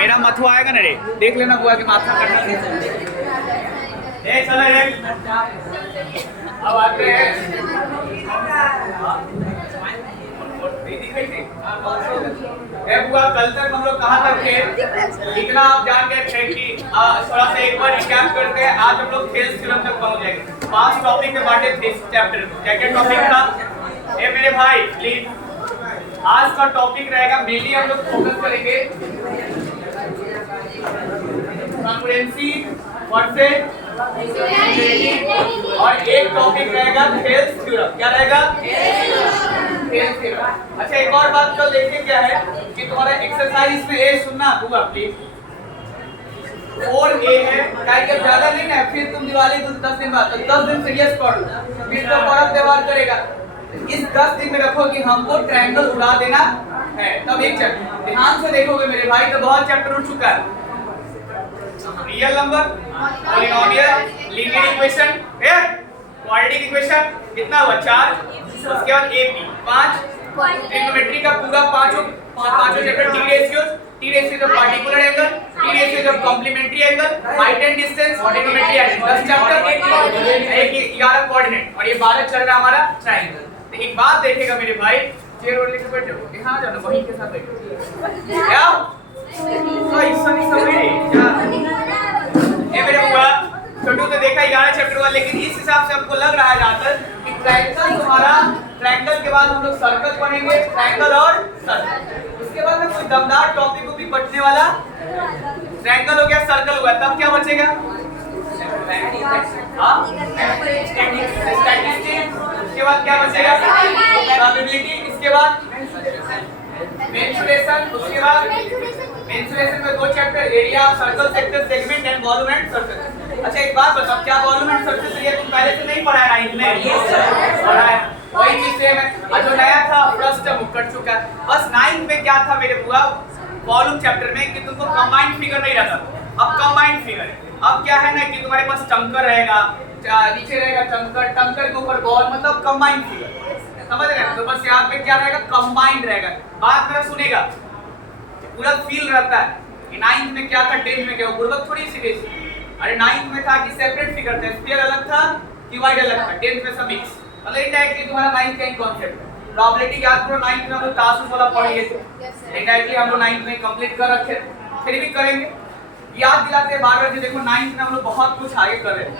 मेरा मथुआ आएगा ना रे, देख लेना बुआ के माथा करना। चलो रे, अब आते हैं। बुआ कल तक हम लोग कहाँ तक थे? इतना आप जान गए थे कि थोड़ा सा एक बार रिकैप करते हैं। आज हम लोग थेल्स थ्योरम तक पहुँच जाएंगे। 5 टॉपिक के बांटे थे इस चैप्टर। क्या क्या टॉपिक था? ए मेरे भाई प्लीज, आज का टॉपिक रहेगा, मेनली हम लोग फोकस करेंगे कॉन्ग्रुएंसी, व्हाट से, और एक टॉपिक रहेगा थेल्स थ्योरम। क्या रहेगा? Thales theorem. अच्छा एक और बात कल देखें क्या है कि तुम्हारा एक्सरसाइज में ए सुनना हुआ प्लीज। 4A है, क्या ज्यादा नहीं है, फिर तुम दिवाली 10 दिन बाद, तो 10 दिन सीरियस पढ़ लो, फिर तो पर्व त्योहार करेगा। इस 10 दिन में रखो कि हमको ट्रायंगल उड़ा देना है, तब एक चैप्टर ध्यान से देखोगे मेरे भाई तो बहुत चैप्टर उड़ चुका है। Real number, polynomial, linear equation, quadratic equation कितना हुआ? 4। उसके बाद AP 5, ट्रिग्नोमेट्री का पूरा पांचों chapter, T ratio of particular angle, T ratio of complementary angle, height and distance, trigonometry angle, 10 chapter, 11 coordinate, और ये 12 चल रहा हमारा ट्रायंगल। तो एक बात देखेगा मेरे भाई, चेयर और लेकर बैठ जाओ, यहां जाना, वहीं के साथ बैठो। क्या ऐसा नहीं समझ रहे क्या? ये मेरे बुआ छोटू तो देखा 11 चैप्टर हुआ, लेकिन इस हिसाब से हमको लग रहा है ज्यादातर कि ट्रायंगल तुम्हारा, ट्रायंगल के बाद हम लोग सर्कल पढ़ेंगे, ट्रायंगल और सर्कल। उसके बाद में कोई दमदार टॉपिक को भी पढ़ने वाला। ट्रायंगल हो गया, सर्कल हुआ, तब क्या बचेगा? स्टैटिस्टिक्स। उसके बाद क्या बचेगा? प्रोबेबिलिटी। इसके बाद मेंसुरेशन। उसके बाद मेंसुरेशन में 2 chapter, area of circle, sector, segment and volume and circle. अच्छा एक बात बताओ, क्या वॉल्यूम एंड सर्कल ये तुम पहले से नहीं पढ़ा है 9th में? पढ़ा है, वही चीज सेम है। और जो नया था फर्स्ट टर्म कट चुका है। बस 9th में क्या था मेरे बुआ, वॉल्यूम चैप्टर में कि तुमको कंबाइंड फिगर नहीं रहता, अब कंबाइंड फिगर है। अब क्या है ना कि तुम्हारे पास टंकर रहेगा, नीचे रहेगा टंकर, टंकर के ऊपर बॉल, मतलब कंबाइंड फिगर, समझ रहे हैं? तो बस यहाँ पे क्या रहेगा? कंबाइंड रहेगा। बात मेरा सुनेगा, पूरा फील रहता है कि 9th में क्या था, 10th में क्या हुआ, पूर्वक थोड़ी सी बेसी। अरे 9th में था कि सेपरेट फिगर थे, स्फीयर अलग था, क्यूबॉइड अलग था, 10th में सब मिक्स, मतलब इनडायरेक्टली तुम्हारा 9th का ही कांसेप्ट है। प्रोबेबिलिटी याद करो, 9th में हम लोग तासुस वाला पढ़ लिए थे, इनडायरेक्टली हम लोग 9th में कंप्लीट कर रखे थे, फिर भी करेंगे, याद दिलाते हैं बार-बार। देखो 9th में हम लोग बहुत कुछ आगे कर रहे हैं।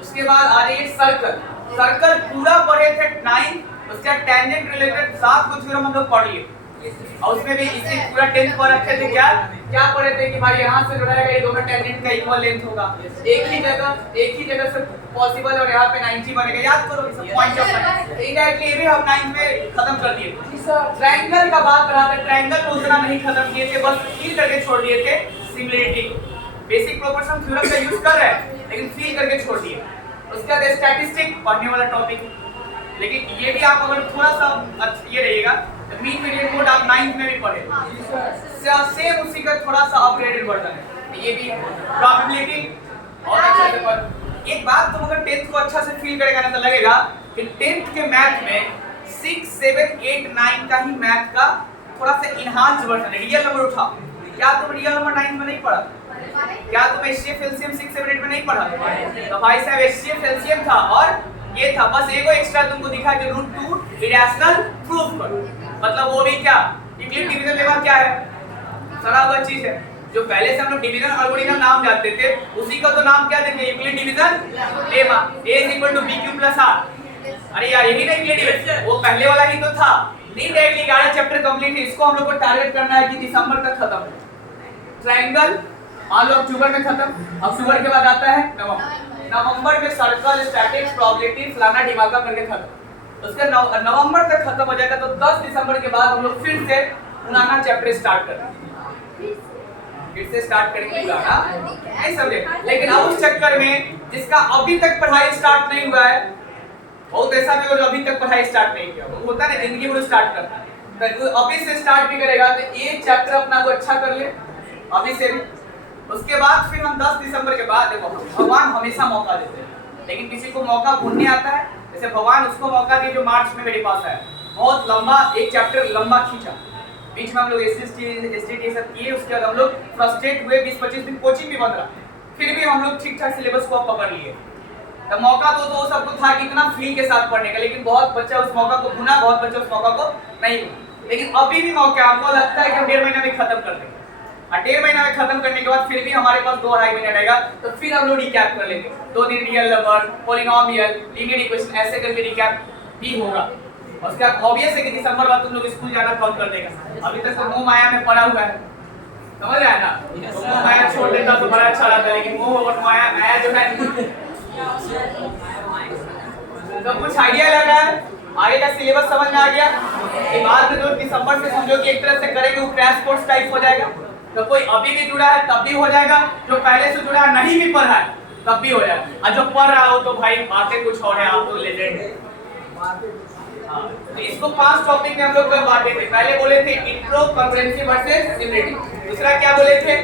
उसके बाद आ जाइए सर्कल। सर्कल पूरा पढ़े थे 9th, उसका टेंजेंट रिलेटेड 7 कुछ थ्योरम हम लोग पढ़ लिए, और उसमें भी इसी पूरा 10th पर रखे थे। क्या पढ़े थे कि भाई यहाँ से जो रहेगा ये दोनों टेंजेंट का इक्वल लेंथ होगा, एक ही जगह से पॉसिबल, और यहाँ पे 90 बनेगा। याद करो पॉइंट ऑफ इनडायरेक्टली, ये भी हम 9th में खत्म कर दिए। ट्रायंगल का बात रहा था, ट्रायंगल को उतना नहीं खत्म किए थे, बस फील करके छोड़ दिए थे सिमिलरिटी। बेसिक प्रोपोर्शन थ्योरम का यूज कर रहे हैं, लेकिन फील करके छोड़ दिए। उसके बाद स्टैटिस्टिक पढ़ने वाला टॉपिक, लेकिन ये भी आप अगर थोड़ा सा ये रहिएगा, मीन मीडियन कोड आप 9th में भी पढ़े, सेम उसी का थोड़ा सा अपग्रेडेड वर्जन है। ये भी प्रोबेबिलिटी और अच्छे से पढ़। एक बात तुम अगर 10th को अच्छा से फील करेगा ना, तो लगेगा कि 10th के मैथ में 6, 7, 8, 9 का ही मैथ का थोड़ा सा इनहांस वर्जन है। रियल नंबर उठाओ, क्या तुम रियल नंबर 9th में नहीं पढ़ा? क्या तुम HCF एलसीएम 6, 7, 8 में नहीं पढ़ा? तो भाई साहब HCF एलसीएम था और ये था, बस एगो एक्स्ट्रा तुमको दिखा कि √2 इरेशनल प्रूफ करो, मतलब वो भी क्या, यूक्लिड डिवीजन लेमा क्या है, सड़ा हुआ चीज है। जो पहले से हम लोग डिवीजन एल्गोरिथम नाम जानते थे, उसी का तो नाम क्या देंगे, Euclid division lemma, A = BQ + R। अरे यार यही नहीं यूक्लिड डिवीजन, वो पहले वाला ही तो था। इनडायरेक्टली 11 चैप्टर कंप्लीट है, इसको हम लोग को टारगेट करना है कि दिसंबर तक खत्म है। ट्रायंगल मान लो अक्टूबर में खत्म, अक्टूबर के बाद आता है नवंबर में सर्कल, स्टैटिक्स, प्रोबेबिलिटी, फलाना ढिमाका करके खत्म। उसके नवंबर तक खत्म हो जाएगा, तो 10 दिसंबर के बाद हम लोग फिर से पुराना चैप्टर स्टार्ट करेंगे, पुराना नहीं समझे। लेकिन अब उस चक्कर में जिसका अभी तक पढ़ाई स्टार्ट नहीं हुआ है, बहुत ऐसा भी हो जो अभी तक पढ़ाई स्टार्ट नहीं किया, वो होता है ना जिंदगी में स्टार्ट करता है, तो अभी से स्टार्ट भी करेगा तो एक चैप्टर अपना को अच्छा कर ले अभी से भी। उसके बाद फिर हम 10 दिसंबर के बाद, देखो भगवान हमेशा मौका देते हैं, लेकिन किसी को मौका भूलने आता है। जैसे भगवान उसको मौका दिए जो मार्च में मेरे पास आया, बहुत लंबा एक चैप्टर लंबा खींचा, बीच में हम लोग एसटीटी सब किए, उसके बाद हम लोग फ्रस्ट्रेट हुए, 20-25 दिन कोचिंग भी बंद रहा, फिर भी हम लोग ठीक ठाक सिलेबस को पकड़ लिए। तो मौका तो सबको था कि इतना फील के साथ पढ़ने का, लेकिन बहुत बच्चा उस मौका को भुना, बहुत बच्चा उस मौका को नहीं भुना। लेकिन अभी भी मौका हमको लगता है कि हम 1.5 महीना में खत्म कर देंगे, और 1.5 महीना में खत्म करने के बाद फिर भी हमारे पास 2-2.5 महीना रहेगा, तो फिर हम लोग रिकैप कर लेंगे। 2 दिन real number, polynomial, linear equation, ऐसे करके रिकैप भी होगा। और उसका ऑब्वियस है कि दिसंबर बाद तुम लोग स्कूल जाना कम कर देगा। अभी तक तो मोह माया में पड़ा हुआ है, समझ रहे हैं ना? तो मोह माया छोड़ देता तो बड़ा अच्छा रहता, लेकिन मोह और माया जो है तो कुछ आइडिया लगा है, आगे का सिलेबस समझ में आ गया कि बाद में जो दिसंबर से समझो कि एक तरह से करेंगे वो क्रैश कोर्स टाइप हो जाएगा। तो कोई अभी भी जुड़ा है तब भी हो जाएगा, जो पहले से जुड़ा नहीं भी पढ़ा है तब भी हो जाएगा, और जो पढ़ रहा हो तो भाई बातें कुछ और है, आप तो लेजेंड है। तो इसको 5 टॉपिक में हम लोग बांटे थे। पहले बोले थे इंट्रो, कंकरेंसी वर्सेस सिमिलरिटी। दूसरा क्या बोले थे?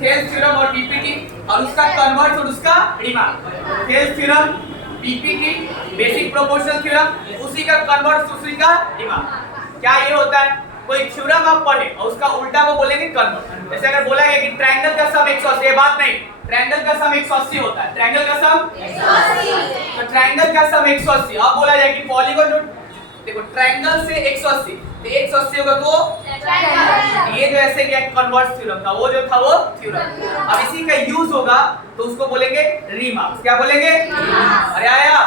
थेल्स थ्योरम और पीपीटी, और उसका कन्वर्स और उसका remark. Thales theorem, PPT, basic proportional theorem, उसी का कन्वर्स, उसी का रिमार्क। क्या ये होता है? कोई थ्योरम आप पढ़े और उसका उल्टा वो बोलेंगे कन्वर्स। जैसे अगर बोला गया कि ट्रायंगल का सम 180, ये बात नहीं, ट्रायंगल का सम 180 होता है। ट्रायंगल का सम 180, तो ट्रायंगल का सम 180। अब बोला जाए कि पॉलीगॉन, देखो ट्रायंगल से 180, तो 180 होगा तो ये जो ऐसे क्या कन्वर्स थ्योरम था, वो जो था वो थ्योरम। अब इसी का यूज होगा तो उसको बोलेंगे रिमार्क्स। क्या बोलेंगे? अरे आया?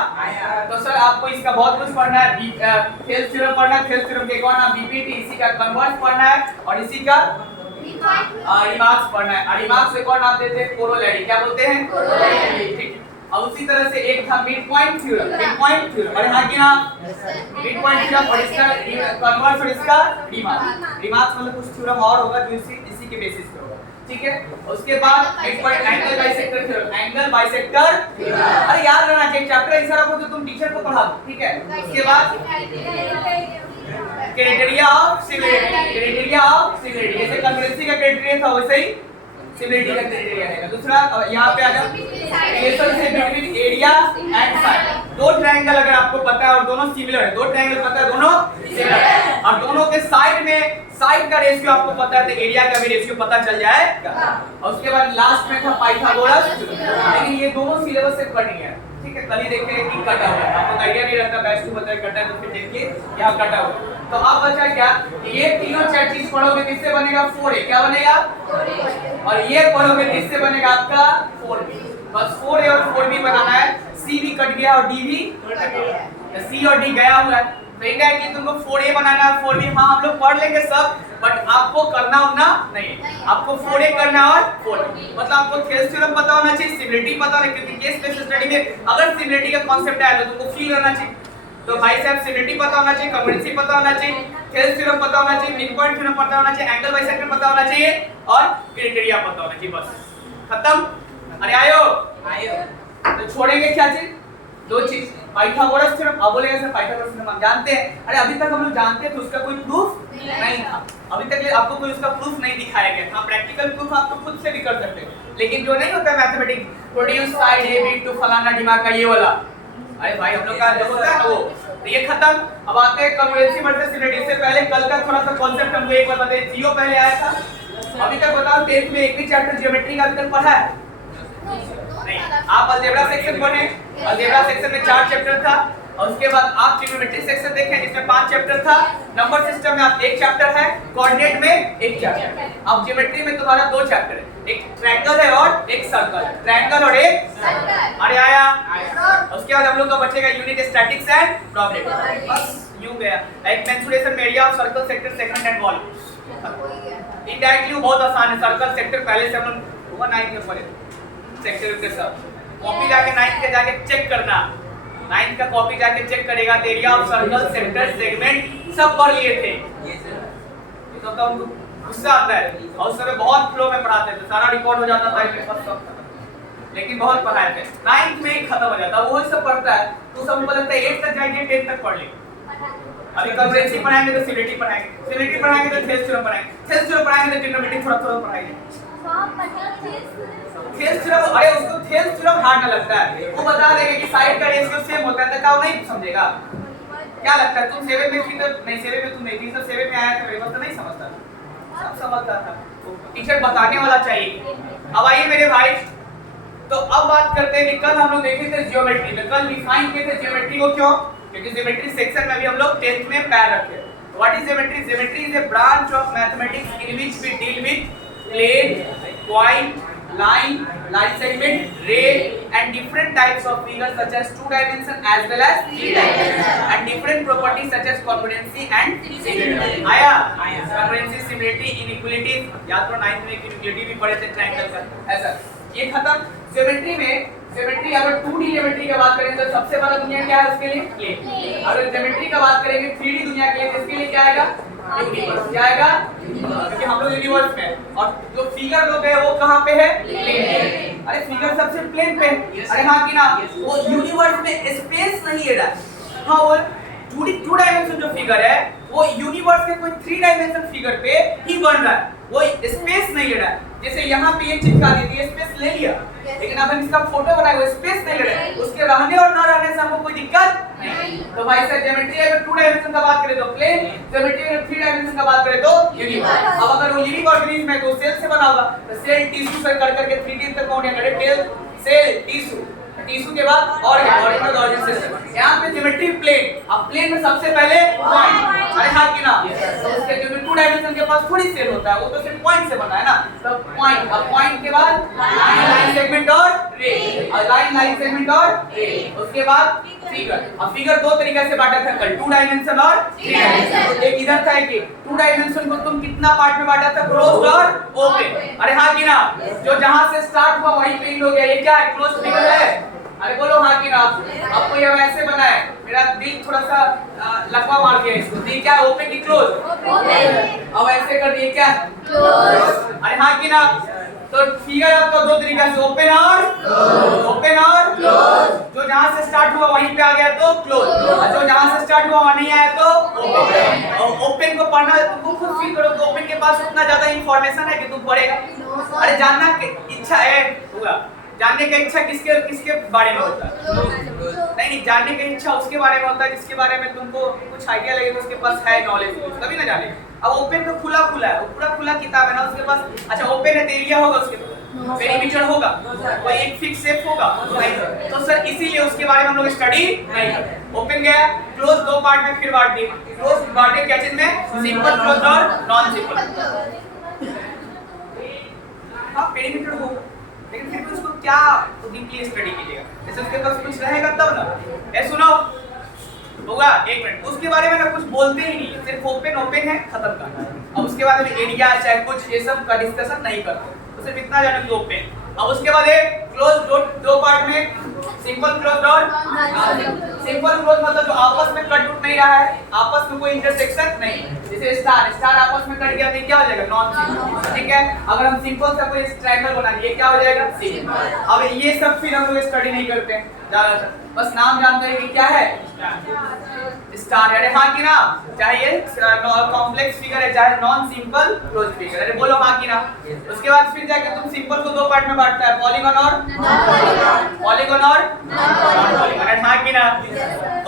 तो सर आपको इसका बहुत कुछ पढ़ना है, थेल्स थ्योरम पढ़ना है, थेल्स थ्योरम के एक और नाम बीपीटी, इसी का कन्वर्स पढ़ना है, और इसी का रिमार्क्स पढ़ना है। रिमार्क्स एक और नाम देते हैं कोरोलरी। क्या बोलते हैं? कोरोलरी। ठीक। और उसी तरह से एक था mid point theorem, mid point theorem, और यहाँ की नाम मिड पॉइंट थ्योरम, और इसका कन्वर्स और इसका रिमार्क्स। रिमार्क्स मतलब कुछ थ्योरम और होगा जो इसी के बेसिस पे होगा, ठीक है। उसके बाद mid point angle bisector theorem, angle bisector theorem. अरे याद रखना चाहिए चैप्टर ऐसा रखो जो तुम टीचर को पढ़ा दो, ठीक है। उसके बाद criteria of similarity, criteria of similarity, जैसे कंकरेंसी का क्राइटेरिया था वैसे ही सिमिलरिटी का क्राइटेरिया रहेगा। दूसरा यहाँ पे आ जाओ रिलेशन से between area and side. 2 triangle अगर आपको पता है और दोनों सिमिलर है, 2 ट्रायंगल पता है दोनों सिमिलर है, और दोनों के साइड में साइड का रेशियो आपको पता है तो एरिया का भी रेशियो पता चल जाएगा। और उसके बाद लास्ट में था पाइथागोरस, लेकिन ये दोनों सिलेबस से पढ़नी है, ठीक है। कल ही देखेंगे कि कटा हुआ है, आपको आइडिया नहीं रहता बैच 2 बताए कटा है तो फिर देखिए यहाँ कटा हुआ है। तो अब बचा क्या? ये तीनों चीज पढ़ोगे किससे बनेगा? 4a। क्या बनेगा? 4a। और ये पढ़ोगे किससे बनेगा? आपका 4b। बस 4a और 4b बनाना है। c भी कट गया और d भी कट गया, c और d गया हुआ है, तो इनडायरेक्टली तुमको 4a बनाना है, 4b। हाँ हम लोग पढ़ लेंगे सब, बट आपको करना होना नहीं, आपको 4a करना और 4b। मतलब आपको थेल्स थ्योरम पता होना चाहिए, सिमिलरिटी पता होना, क्योंकि केस बेस्ड स्टडी में अगर सिमिलरिटी का कांसेप्ट आया तो तुमको फील करना चाहिए। तो भाई साहब सिमिलरिटी पता होना चाहिए, कंकरेंसी पता होना चाहिए, थेल्स थ्योरम पता होना चाहिए, मिड पॉइंट थ्योरम पता होना चाहिए, एंगल बाइसेक्टर पता होना चाहिए, और क्राइटेरिया पता होना चाहिए, बस खत्म। अरे आयो तो छोड़ेंगे क्या चीज? 2 चीज, पाइथागोरस थ्योरम। अब बोलेगा सर पाइथागोरस थ्योरम हम जानते हैं। अरे अभी तक हम लोग जानते हैं तो उसका कोई प्रूफ नहीं था, अभी तक आपको कोई उसका प्रूफ नहीं दिखाया गया था। प्रैक्टिकल प्रूफ आप तो खुद से भी कर सकते हो, लेकिन जो नहीं होता mathematics, produce side A B to फलाना दिमाग का ये वाला, अरे भाई हम लोग का जो होता है ना वो, तो ये खत्म। अब आते हैं कंकरेंसी वर्सेस सिमिलरिटी। से पहले कल का थोड़ा सा कांसेप्ट हमको एक बार बताइए। जियो पहले आया था, अभी तक बताओ 10th में एक भी चैप्टर ज्योमेट्री का अभी तक पढ़ा है? नहीं। आप अलजेब्रा सेक्शन पढ़े, अलजेब्रा सेक्शन में 4 चैप्टर था, और उसके बाद आप ट्रिग्नोमेट्री सेक्शन देखें जिसमें 5 चैप्टर था, नंबर सिस्टम में आप 1 चैप्टर है, कोऑर्डिनेट में 1 चैप्टर। अब ज्योमेट्री में तुम्हारा 2 चैप्टर है, एक ट्रायंगल है और एक सर्कल, ट्रायंगल और एक सर्कल। अरे आया? उसके बाद हम लोग का बचेगा यूनिट स्टैटिक्स एंड प्रॉब्लम, बस यूं गया। एक मेंसुरेशन में area of circle, sector, segment and volume. Indirectly बहुत आसान है, सर्कल सेक्टर पहले से हम लोग 9th में पढ़े, सेक्टर के सब कॉपी जाके 9th के जाके चेक करना, 9th का कॉपी जाके चेक करेगा तो area of circle, sector, segment सब पढ़ लिए थे। ये तो हमको गुस्सा आता है, और उस समय बहुत फ्लो में पढ़ाते थे, सारा रिकॉर्ड हो जाता था मेरे पास सब, लेकिन बहुत पढ़ाए थे। 9th में ही खत्म हो जाता, वो सब पढ़ता है तो सब हमको लगता है 8 तक जाएंगे, 10 तक पढ़ लेंगे। अभी कंकरेंसी पढ़ाएंगे तो सिमिलरिटी पढ़ाएंगे, सिमिलरिटी पढ़ाएंगे तो थेल्स थ्योरम पढ़ाएंगे, थेल्स थ्योरम पढ़ाएंगे तो ट्रिग्नोमेट्री थोड़ा पढ़ाएंगे। थेल्स थ्योरम, अरे उसको थेल्स थ्योरम हार्ड ना लगता है, वो बता देगा कि साइड का रेशियो सेम होता है, तो क्या वो नहीं समझेगा? क्या लगता है तुम 7 में थी तो नहीं, 7 में तुम नहीं थी, सर 7 में आया था मेरे तो नहीं समझता था, सब समझता था, टीचर बताने वाला चाहिए। अब आइए मेरे भाई, तो अब बात करते हैं कि कल हम लोग देखे थे ज्योमेट्री में, कल डिफाइन किए थे ज्योमेट्री को, क्यों? क्योंकि ज्योमेट्री सेक्शन में भी हम लोग 10th में पैर रखे। What is geometry? Geometry is a branch of mathematics in which we deal with plane, point, line, line segment, ray and different types of figures such as 2 dimension as well as 3 dimension and different properties such as congruency and similarity। आया congruency, similarity, inequalities, याद करो 9th में inequality भी पढ़े थे triangle का, ऐसा ये खत्म। ज्योमेट्री में ज्योमेट्री अगर 2D ज्योमेट्री की बात करें तो सबसे बड़ा दुनिया क्या है उसके लिए? प्लेन। अगर ज्योमेट्री का बात करेंगे 3D दुनिया के लिए, इसके लिए क्या आएगा? यूनिवर्स। क्या आएगा? क्योंकि हम लोग यूनिवर्स में, और जो फिगर लोग है वो कहाँ पे है? प्लेन पे। अरे फिगर सबसे प्लेन पे, अरे हाँ कि ना? वो यूनिवर्स में स्पेस नहीं ले रहा है। हाँ वो 2 डायमेंशन जो फिगर है वो यूनिवर्स के कोई 3 डायमेंशन फिगर पे ही बन रहा है, वो स्पेस नहीं ले रहा है। जैसे यहाँ पे ये चिपका दी थी, स्पेस ले लिया, लेकिन अब हम इसका फोटो बनाए वो स्पेस नहीं ले रहा है, उसके रहने और ना रहने से हमको कोई दिक्कत नहीं। तो भाई सर ज्योमेट्री अगर 2 डायमेंशन का बात करें तो प्लेन, ज्योमेट्री अगर 3 डायमेंशन का बात करें तो यूनिवर्स। अब अगर वो लिविंग ऑर्गेनिज्म है तो सेल से बना होगा, तो सेल टिश्यू से कर करके 3D तक पहुंच गया, टेल सेल टिश्यू, टिश्यू के बाद ऑर्गन, ऑर्गन सिस्टम। यहाँ पे ज्योमेट्री प्लेन, अब प्लेन में सबसे पहले पॉइंट, अरे हाँ कि ना? तो उसके जो 2 डायमेंशन के पास थोड़ी सेल होता है, वो तो सिर्फ पॉइंट से बना है ना, तो पॉइंट। अब पॉइंट के बाद लाइन, लाइन सेगमेंट और रे, और लाइन, लाइन सेगमेंट और रे, उसके बाद फिगर। अब फिगर 2 तरीके से बांटा था कल, 2 डायमेंशन और 3 डायमेंशन। एक इधर था कि 2 डायमेंशन को तुम कितना पार्ट में बांटा था? क्लोज्ड और ओपन। अरे हाँ कि ना? जो जहां से स्टार्ट हुआ वहीं पे एंड हो गया, ये क्या है? क्लोज्ड फिगर है। अरे बोलो हाँ कि ना? आपको ये ऐसे बना है, मेरा दिल थोड़ा सा लकवा मार दिया इसको, दिल क्या है? ओपन की क्लोज? ओपन। अब ऐसे कर दिए क्या? क्लोज। अरे हाँ कि ना? तो फिगर आपका 2 तरीका से, ओपन और ओपन और क्लोज। जो जहां से स्टार्ट हुआ वहीं पे आ गया तो क्लोज, और जो जहां से स्टार्ट हुआ वहां नहीं आया तो ओपन। और ओपन को पढ़ना तुम खुद फील करो कि ओपन के पास उतना ज्यादा इंफॉर्मेशन है कि तुम पढ़ेगा। अरे जानना की इच्छा है होगा, जानने की इच्छा किसके किसके बारे में होता है? नहीं, जानने की इच्छा उसके बारे में होता है जिसके बारे में तुमको कुछ आइडिया लगे, तो उसके पास है नॉलेज, तभी ना जाने। अब ओपन तो खुला खुला है, वो पूरा खुला किताब है ना उसके पास। अच्छा ओपन है तो एरिया होगा उसके पास, पेरीमीटर होगा, कोई एक फिक्स शेप होगा नहीं, तो सर इसीलिए उसके बारे में हम लोग स्टडी नहीं करते। ओपन गया, क्लोज 2 पार्ट में फिर बांट दिए। क्लोज बांटे क्या चीज में? सिंपल क्लोज और नॉन सिंपल। हाँ पेरीमीटर होगा, लेकिन फिर भी उसको क्या डीपली स्टडी कीजिएगा, जैसे उसके पास कुछ रहेगा तब ना। ए सुनो होगा, एक मिनट, उसके बारे में ना कुछ बोलते ही नहीं, सिर्फ ओपन ओपन है, खत्म करना। अब उसके बाद में एरिया चाहे कुछ ये सब का डिस्कशन नहीं करते, तो सिर्फ इतना जानो कि ओपन। अब उसके बाद एक क्लोज 2 पार्ट में सिंपल क्लोज और सिंपल क्लोज, मतलब जो आपस में कट उठ नहीं रहा है, आपस में कोई इंटरसेक्शन नहीं। जैसे स्टार स्टार आपस में कट गया तो क्या हो जाएगा? Non simple. ठीक है, अगर हम सिंपल सा कोई ट्रायंगल बना दिए क्या हो जाएगा? सिंपल। अब ये सब फिर हम लोग स्टडी नहीं करते हैं ज्यादातर, बस नाम जानते हैं कि क्या है स्टार। अरे हाँ कि ना? चाहे कॉम्प्लेक्स फिगर है चाहे नॉन सिंपल क्लोज फिगर, अरे बोलो हाँ कि ना? उसके बाद फिर जाके तुम सिंपल को 2 पार्ट में बांटता है, पॉलीगॉन और पॉलीगॉन और पॉलीगॉन, अरे हाँ कि ना?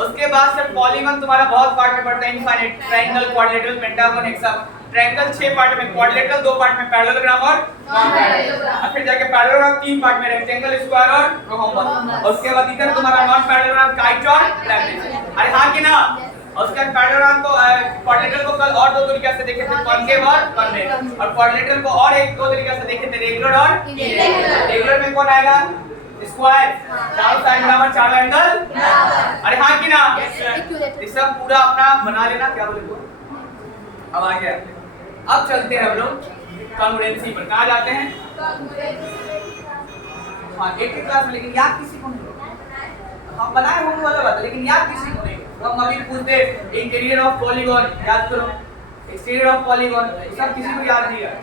उसके बाद से पॉलीगॉन तुम्हारा बहुत पार्ट में बढ़ता है, infinite, triangle, quadrilateral, pentagon, hexagon. Triangle 6 part में, क्वाड्रिलेटरल 2 पार्ट में, पैरेललोग्राम और नॉन पैरेललोग्राम। फिर जाके पैरेललोग्राम 3 पार्ट में, रेक्टेंगल, स्क्वायर और रोम्बस। और उसके बाद इधर तुम्हारा नॉन पैरेललोग्राम, काइट और ट्रापेज। अरे हाँ कि ना? और उसके बाद पैरेललोग्राम को क्वाड्रिलेटरल को कल और 2 तरीके से देखे थे, कॉन्केव और कन्वेक्स, और क्वाड्रिलेटरल को और 1-2 तरीके से देखे थे, रेगुलर और इरेगुलर। रेगुलर में कौन आएगा? स्क्वायर, चारों साइड बराबर, चारों एंगल बराबर। अरे हाँ कि ना? ये सब पूरा अपना बना लेना। क्या बोले वो? अब आ गया। अब चलते हैं हम लोग कॉन्ग्रुएंसी पर। कहाँ जाते हैं? हाँ 8th क्लास में, लेकिन याद किसी को नहीं। हम बनाए होंगे वाला बात है, लेकिन याद किसी को नहीं। हम अभी पूछते इंटीरियर ऑफ पॉलीगॉन याद करो, एक्सटीरियर ऑफ पॉलीगॉन, सब किसी को याद नहीं है।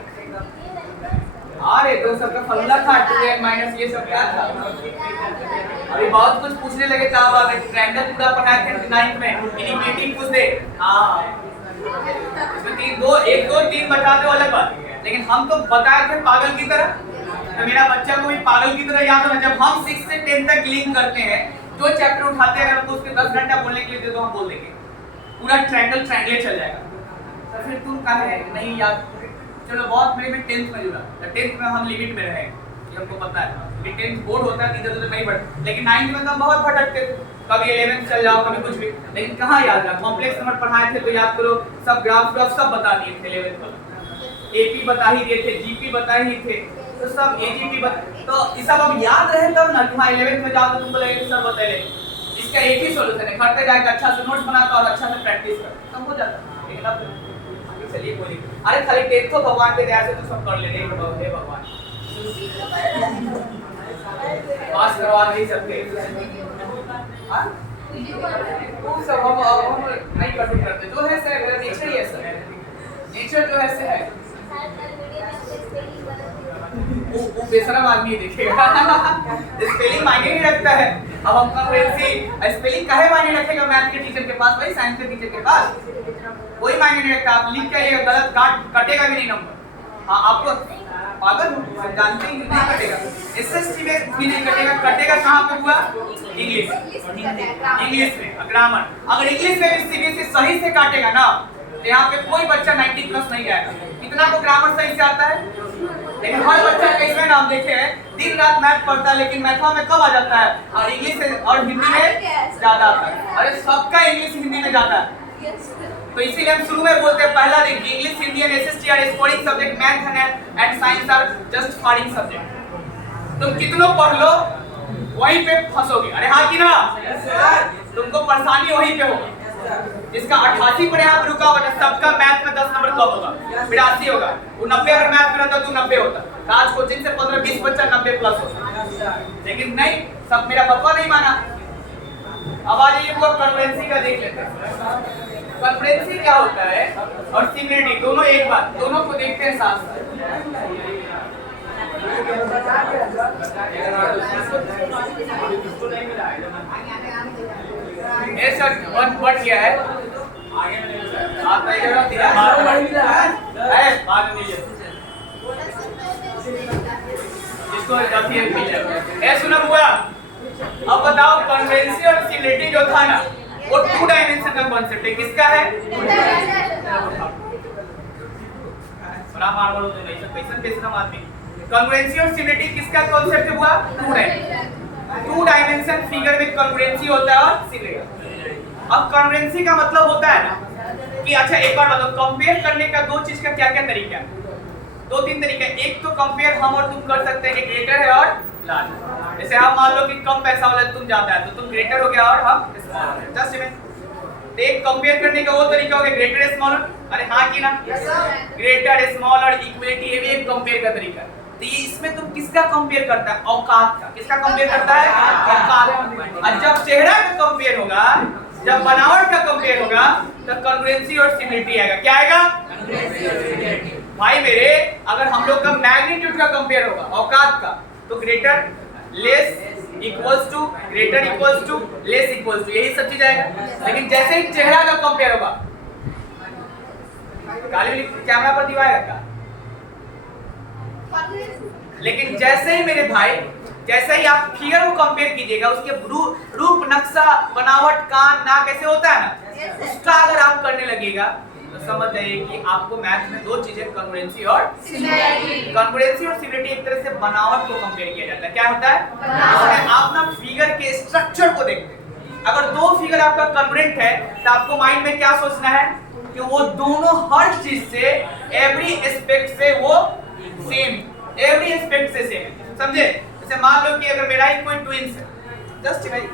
अरे तो सबका फॉर्मूला था 2n माइनस ये सब क्या था? अभी बहुत कुछ पूछने लगे था, अब ट्रायंगल पूरा पढ़ाए थे 9th में, इनिक्वालिटी पूछ दे। हाँ इसमें 3 2 1 2 3 बता दो, अलग बात, लेकिन हम तो बताए थे पागल की तरह। तो मेरा बच्चा को भी पागल की तरह याद होना। जब हम 6 से 10 तक लिंक करते हैं, जो चैप्टर उठाते हैं अगर हमको उसके 10 घंटा बोलने के लिए दे दो हम बोल देंगे। पूरा ट्रायंगल चल जाएगा। तो फिर तुम कहे नहीं याद, चलो बहुत मेरे में 10th में जुड़ा, तो 10th में हम लिमिट में रहे, ये हमको पता है कि 10th बोर्ड होता है, इधर उधर नहीं बढ़, लेकिन 9th में तो हम बहुत भटकते थे, कभी 11th चल जाओ कभी कुछ भी, लेकिन कहाँ याद रहा। कॉम्प्लेक्स नंबर पढ़ाए थे तो याद करो, सब ग्राफ सब बता दिए थे 11th में, एपी बता ही दिए थे, जीपी बता ही थे, तो सब एजीपी तो ये सब अब याद रहे तब ना कि हाँ 11th में जाओ तो तुमको लगेगा सब बता ले। इसका एक ही सॉल्यूशन है, करते जाके अच्छा से नोट्स बनाता और अच्छा से प्रैक्टिस कर, सब हो जाता। लेकिन अब चलिए कोई नहीं, अरे खाली 10th तो भगवान के दया से तो सब कर ले रहे हैं, हे भगवान पास करवा नहीं सकते। हां वो सब हम नहीं करते, जो है सर मेरा नेचर ही ऐसा है, नेचर जो है से है वो बेशरम आदमी देखेगा स्पेलिंग मायने नहीं रखता है। अब हम कॉम्प्रिहेंसिव स्पेलिंग काहे मायने रखेगा मैथ के टीचर के पास, भाई साइंस के टीचर के पास कोई मायने नहीं रखता। आप लिख के आइएगा गलत कटेगा भी नहीं नंबर। हाँ आपको पागल जानते हैं नहीं कटेगा, एसएसटी में भी नहीं कटेगा, कटेगा कहाँ पे हुआ इंग्लिश में ग्रामर। अगर इंग्लिश में भी सीबीएसई सही से काटेगा ना तो यहाँ पे कोई बच्चा 90 प्लस नहीं आएगा। कितना को ग्रामर सही से आता है, लेकिन हर बच्चा कैसे नाम देखे हैं दिन रात मैथ पढ़ता है, लेकिन मैथ में कब आ जाता है, और इंग्लिश और हिंदी में ज्यादा आता है। अरे सबका इंग्लिश हिंदी में जाता है, तो इसीलिए हम शुरू में बोलते हैं पहला देखिए English Hindi and SST are scoring subject, math and science are just scoring subject. तुम कितनो पढ़ लो वहीं पे फंसोगे। अरे हाँ कि ना, तुमको परेशानी वहीं पे होगा। जिसका 88 पर यहाँ रुका होगा, सबका मैथ में 10 नंबर कम होगा, 82 होगा, वो 90 अगर मैथ में रहता तो 90 होता। तो आज कोचिंग से 15-20 बच्चा 90 प्लस होता, लेकिन नहीं, सब मेरा पापा नहीं माना। अब आ जाइए वो कॉन्फ्रेंसी का देख लेते हैं। कॉन्फ्रेंसी क्या होता है और सिमिलरिटी दोनों एक बात, दोनों को देखते हैं साथ साथ। ये सर वन बढ़ गया है, आता इधर दिया है बाद में इसको काफी मिल जाएगा। ए सुना हुआ, अब बताओ कॉन्फ्रेंसी और सिमिलरिटी जो था ना वो 2 डायमेंशन का कॉन्सेप्ट है, किसका है? बड़ा मार बोलो तो नहीं सब कैसे बेशरम आदमी। कॉन्फ्रेंसी और सिमिलरिटी किसका कॉन्सेप्ट हुआ? 2 डायमेंशन फिगर में कॉन्फ्रेंसी होता है और सिमिलरिटी। अब कॉन्फ्रेंसी का मतलब होता है ना कि अच्छा एक बार बताओ कंपेयर करने का दो चीज का क्या क्या तरीका है? 2-3 तरीका। एक तो कंपेयर हम और तुम कर सकते हैं कि ग्रेटर है और लार्ज। जैसे आप मान लो कि कम पैसा वाला तुम ज्यादा है तो तुम ग्रेटर हो गया और हम स्मॉलर है, जस्ट इमेजिन। तो एक कंपेयर करने का वो तरीका हो गया ग्रेटर स्मॉलर। अरे हाँ कि ना, ग्रेटर स्मॉलर इक्वलिटी, ये भी एक कंपेयर का तरीका है। तो ये इसमें तुम किसका कंपेयर करता है? औकात का। किसका कंपेयर करता है? औकात। और जब चेहरा का कंपेयर होगा, जब बनावट का कंपेयर होगा तो कॉन्ग्रुएंसी और सिमिलरिटी आएगा। क्या आएगा? भाई मेरे, अगर हम लोग का मैग्नीट्यूड का कंपेयर होगा औकात का तो greater less equals to, greater equals to, less equals to, यही सब चीज आएगा। लेकिन जैसे ही चेहरा का कंपेयर होगा, काली कैमरा पर दिखाएगा क्या? लेकिन जैसे ही मेरे भाई, जैसे ही आप फिगर को कंपेयर कीजिएगा, उसके रूप नक्शा बनावट कान नाक कैसे होता है ना, उसका अगर आप करने लगेगा तो समझ जाइए कि आपको मैथ में दो चीजें कॉन्ग्रुएंसी और सिमिलरिटी। कॉन्ग्रुएंसी और सिमिलरिटी एक तरह से बनावट को कंपेयर किया जाता है। क्या होता है? इसमें आप ना फिगर के स्ट्रक्चर को देखते हैं। अगर दो फिगर आपका कॉन्ग्रुएंट है तो आपको माइंड में क्या सोचना है कि वो दोनों हर चीज से, एवरी एस्पेक्ट से वो सेम, एवरी एस्पेक्ट से सेम, समझे? जैसे मान लो कि अगर मेरा ही कोई ट्विंस है, जस्ट भाई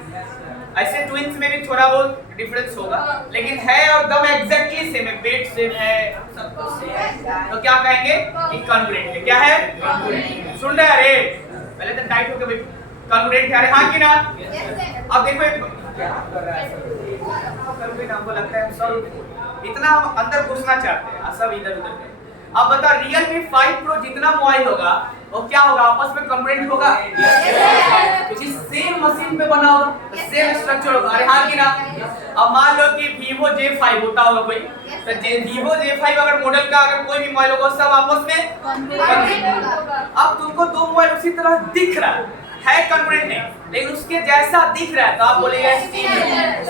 ऐसे ट्विंस में भी थोड़ा बहुत डिफरेंस होगा, लेकिन है और दम एग्जैक्टली सेम है, वेट सेम है, सब कुछ सेम है, तो क्या कहेंगे कि कॉन्ग्रुएंट है। क्या है? कॉन्ग्रुएंट। सुन रहे? अरे पहले तो टाइट होके बैठ, कॉन्ग्रुएंट है। अरे हाँ कि ना? अब देखो हमको लगता है सब इतना अंदर घुसना चाहते हैं, सब इधर उधर है। अब बता, Realme 5 Pro जितना मोबाइल होगा वो क्या होगा? आपस में कॉन्ग्रुएंट होगा, क्योंकि सेम मशीन पे बना होगा, सेम स्ट्रक्चर होगा। अरे हाँ कि ना? अब मान लो कि Vivo J5 होता होगा कोई, तो Vivo J5 अगर मॉडल का अगर कोई भी मोबाइल होगा सब आपस में कॉन्ग्रुएंट होगा। अब तुमको दो मोबाइल उसी तरह दिख रहा है कॉन्ग्रुएंट नहीं, लेकिन उसके जैसा दिख रहा है तो आप बोलेंगे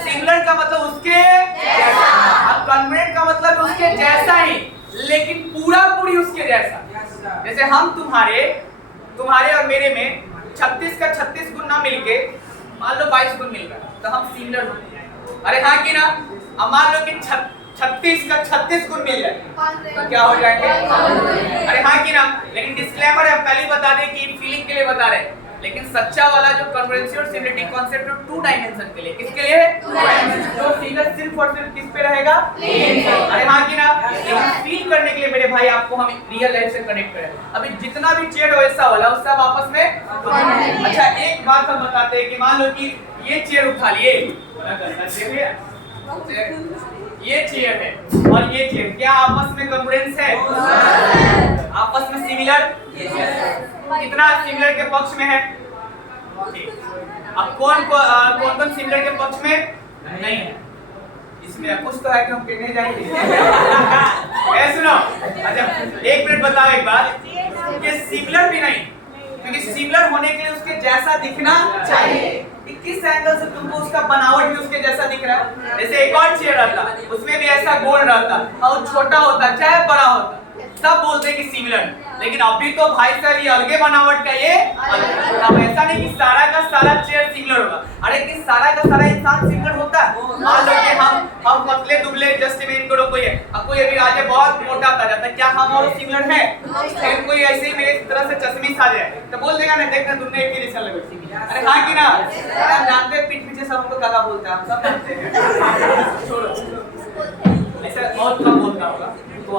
सिमिलर का मतलब उसके जैसा, अब कॉन्ग्रुएंट का मतलब उसके जैसा ही लेकिन पूरा पूरी उसके जैसा। जैसे हम तुम्हारे और मेरे में 36 का 36 गुण ना मिलके मान लो 22 गुण मिल रहा है तो हम सिमिलर होते हैं। अरे हाँ कि ना? अब मान लो कि 36 का 36 गुण मिल जाए तो क्या हो जाएंगे? अरे हाँ कि ना? लेकिन डिस्क्लेमर है, पहले बता दें कि फीलिंग के लिए बता रहे हैं, लेकिन सच्चा वाला जो कॉन्ग्रुएंसी और सिमिलरिटी कॉन्सेप्ट है 2 डायमेंशन के लिए, किसके लिए? 2 डायमेंशन। तो सिमिलर सिर्फ और सिर्फ किस पे रहेगा? प्लेन पे। अरे हाँ कि ना? लेकिन फील करने के लिए मेरे भाई आपको हम रियल लाइफ से कनेक्ट करें। अभी जितना भी चेयर हो ऐसा वाला उस सब आपस में अच्छा एक बात हम बताते हैं कि मान लो कि ये चेयर उठा लिए, ये चेयर है और ये चेयर, क्या आपस में कॉन्ग्रुएंस है? आपस में सिमिलर? कितना सिमिलर के पक्ष में है? अब कौन सिमिलर के पक्ष में नहीं है? इसमें कुछ तो है कि हम कहने जाएंगे। ऐसे सुनो, अच्छा एक मिनट बताओ एक बात, ये सिमिलर भी नहीं, क्योंकि सिमिलर होने के लिए उसके जैसा दिखना चाहिए। किस एंगल से तुमको उसका बनावट भी उसके जैसा दिख रहा है? जैसे एक और चेयर रहता, उसमें भी ऐसा गोल रहता और छोटा होता चाहे बड़ा होता, सब बोलते हैं कि सिमिलर, लेकिन अभी तो भाई साहब ये अलगे बनावट का ये अलग। अब ऐसा नहीं कि सारा का सारा चेयर सिमिलर होगा, अरे कि सारा का सारा इंसान सिमिलर होता है? मान लो कि हम पतले दुबले जस्ट इमेजिन करो कोई है, अब कोई अभी आज बहुत मोटा आ जाता है, क्या हम और सिमिलर है? फिर कोई ऐसे ही मेरे तरह से चश्मी खा जाए तो बोल देगा नहीं देखना तुमने एक ही जैसा लगे। अरे हाँ कि ना? अरे हम जानते हैं पीठ पीछे सब हमको क्या बोलता है, हम सब जानते हैं। छोड़ो, ऐसा बहुत कम बोलता होगा तो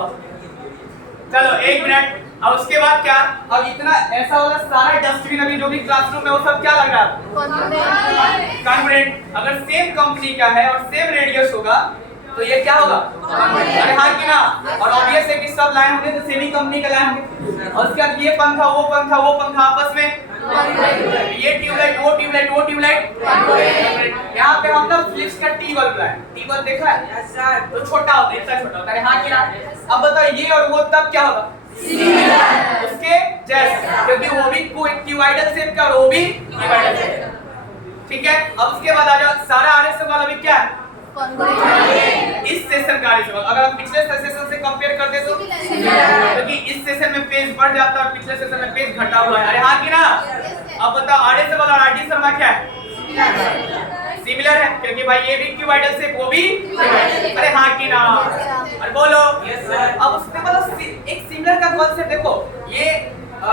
चलो एक मिनट। अब उसके बाद क्या? अब इतना ऐसा वाला सारा डस्टबिन अभी जो भी क्लासरूम में वो सब क्या लग रहा है? कॉन्ग्रुएंट। अगर सेम कंपनी का है और सेम रेडियस होगा तो ये क्या होगा? अरे हाँ कि ना? और ऑब्वियस है कि सब लाइन होंगे तो सेम ही कंपनी का लाइन होंगे, और उसके बाद ये पंखा वो पंखा आपस में, ये ट्यूबलाइट वो ट्यूबलाइट। यहाँ पे हम ना फिलिप्स का टी बल्ब लाए, टी बल्ब देखा है? तो छोटा होता है, इतना छोटा होता है। हाँ कि ना? अब बताओ ये और वो तब क्या होगा? सिमिलर, उसके जैसा, क्योंकि वो भी क्यूबॉइडल शेप का और वो भी क्यूबॉइडल शेप। ठीक है, अब उसके बाद आ जाओ सारा आर एस वाला भी क्या है? इस सेशन का आर एस वाला अगर हम पिछले सेशन से कंपेयर करते तो क्योंकि इस सेशन में पेज बढ़ जाता है और पिछले सेशन में पेज घटा हुआ है। अरे हाँ कि ना? अब बताओ आर एस वाला और आर डी शर्मा क्या है? सिमिलर है, क्योंकि भाई ये भी क्यूबॉइडल शेप वो भी। अरे हाँ कि ना? अरे बोलो। अब उसके बाद एक सिमिलर का कॉन्सेप्ट देखो, ये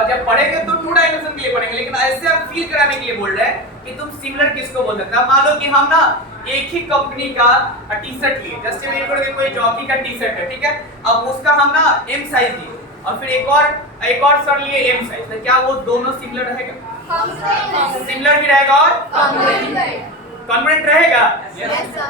जब पढ़ेंगे तो 2 डायमेंशन के लिए पढ़ेंगे, लेकिन ऐसे हम फील कराने के लिए बोल रहे हैं कि तुम सिमिलर किसको बोल सकते हो। मान लो कि हम ना एक ही कंपनी का टी-शर्ट लिए, जस्ट इमेजिन करो कि कोई जॉकी का टी-शर्ट है, ठीक है? अब उसका हम ना एम साइज लिए और फिर एक और सर लिए एम साइज, तो क्या वो दोनों सिमिलर रहेगा? सिमिलर भी रहेगा और कॉन्ग्रुएंट रहेगा।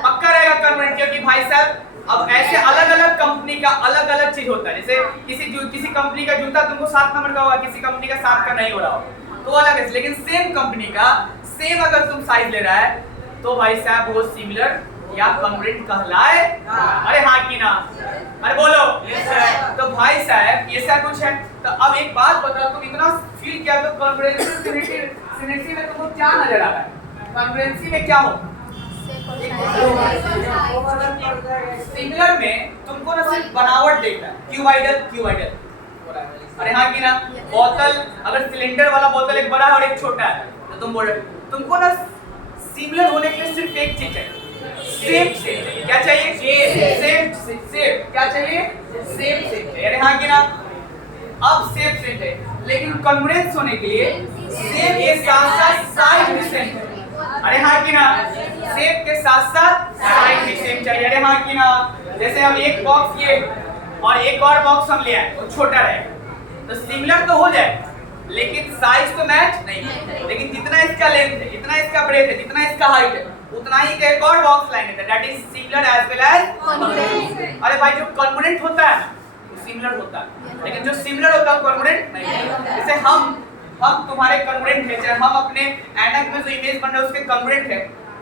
पक्का रहेगा कॉन्ग्रुएंट, क्योंकि भाई साहब अब ऐसे अलग अलग कंपनी का अलग अलग चीज होता है। जैसे किसी कंपनी का जूता तुमको 7 नंबर का होगा, किसी कंपनी का 7 का नहीं हो रहा होगा, तो अलग है। लेकिन सेम कंपनी का सेम अगर तुम साइज ले रहा है तो भाई साहब वो सिमिलर या कॉन्ग्रुएंट कहलाए। अरे हाँ कि ना? अरे बोलो। तो भाई साहब ये सब कुछ है। तो अब एक बात बताओ, तुम इतना फील किया तो कॉन्ग्रुएंसी सिमिलरिटी में तुमको क्या नजर आ रहा है? कॉन्ग्रुएंसी में क्या हो? सिमिलर में तुमको ना सिर्फ बनावट देखना है, क्यूबॉइडल। अरे हाँ कि ना? बोतल अगर सिलेंडर वाला बोतल एक बड़ा है और एक छोटा है तो तुम बोल रहे तुमको ना सिमिलर होने के लिए सिर्फ एक चीज चाहिए, सेम चाहिए। क्या चाहिए? सेम। क्या चाहिए? सेम चाहिए। अरे हाँ कि ना? अब सेम चाहिए, लेकिन कॉन्ग्रुएंस होने के लिए सेम के साथ साथ साइड भी सेम। अरे हाँ कि ना? सेम के साथ साथ साइड भी सेम चाहिए। अरे हाँ कि ना? जैसे हम एक बॉक्स ये और एक और बॉक्स हम ले आए, वो छोटा रहेगा तो सिमिलर तो हो जाए, लेकिन साइज तो मैच नहीं। लेकिन जितना इसका लेंथ है, जितना इसका ब्रेथ है, जितना इसका हाइट है, उतना ही का एक और बॉक्स लाएंगे, that is similar as well as congruent. अरे भाई जो कॉन्ग्रुएंट होता है वो सिमिलर होता है, लेकिन जो सिमिलर होता है कॉन्ग्रुएंट नहीं। जैसे हम तुम्हारे कॉन्ग्रुएंट है, चाहे हम अपने ऐनक में जो इमेज बन रहा है उसके कॉन्ग्रुएंट है,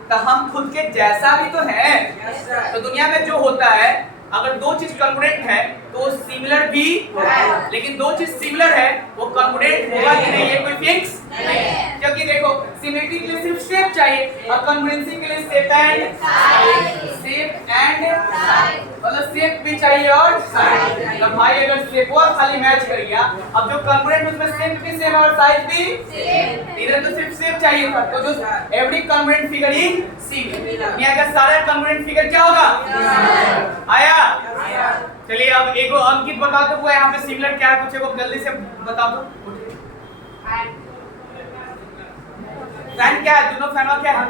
तो हम खुद के जैसा भी तो है। तो दुनिया में जो होता है, अगर 2 चीज कॉन्ग्रुएंट है तो सिमिलर भी है, लेकिन 2 चीज सिमिलर है वो कॉन्ग्रुएंट होगा कि नहीं ये कोई फिक्स नहीं। क्योंकि देखो सिमिट्री के लिए सिर्फ शेप चाहिए और कॉन्ग्रुएंसी के लिए शेप एंड साइड, मतलब शेप भी चाहिए और साइड। तो भाई अगर शेप और खाली मैच कर गया, अब जो कॉन्ग्रुएंट उसमें शेप भी सेम और साइज भी सेम, इधर तो सिर्फ शेप चाहिए था, तो जो every congruent figure in similar, यानी अगर सारा कॉन्ग्रुएंट फिगर क्या होगा, आया। चलिए अब एक अंकित बता दो यहाँ पे सिमिलर क्या है, कुछ को जल्दी से बता दो। फैन क्या है, दोनों फैन क्या है,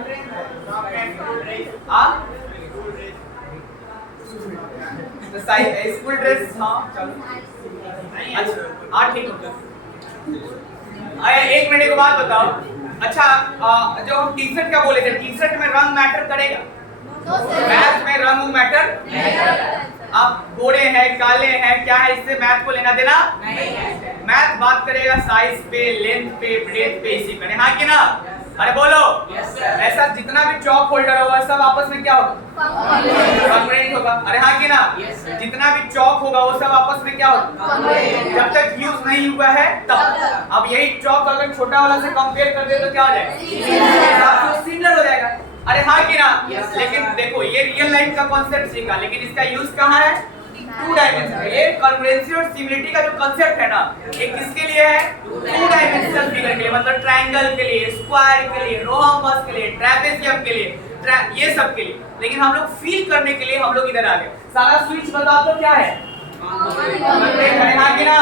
स्कूल ड्रेस, हाँ चलो अच्छा ठीक है। आया एक मिनट के बाद बताओ, अच्छा जो हम टी शर्ट क्या बोले थे, टी शर्ट में रंग मैटर करेगा, मैथ में रंग मैटर, आप गोरे हैं काले हैं क्या है, इससे मैथ को लेना देना नहीं है। मैथ बात करेगा साइज पे, लेंथ पे, ब्रेथ पे, इसी पे, हाँ कि ना, अरे बोलो ऐसा जितना भी चौक होल्डर होगा सब आपस में क्या होगा, कॉन्ग्रुएंट होगा, अरे हाँ कि ना, जितना भी चौक होगा वो सब आपस में क्या होगा, जब तक यूज नहीं हुआ है तब। अब यही चौक अगर छोटा वाला से कंपेयर कर दे तो क्या हो जाएगा, सिमिलर हो जाएगा, अरे हाँ कि ना। लेकिन देखो ये रियल लाइफ का कॉन्सेप्ट सीखा, लेकिन इसका यूज कहाँ है, टू डायमेंशन। ये कॉन्ग्रुएंसी और सिमिलरिटी का जो कांसेप्ट है ना, ये किसके लिए है, टू डायमेंशनल फिगर के लिए, मतलब ट्रायंगल के लिए, स्क्वायर के लिए, रोम्बस के लिए, ट्रेपेजियम के लिए, ये सब के लिए। लेकिन हम लोग फील करने के लिए हम लोग इधर आ गए। सारा स्विच बताओ तो क्या है, हाँ कि ना,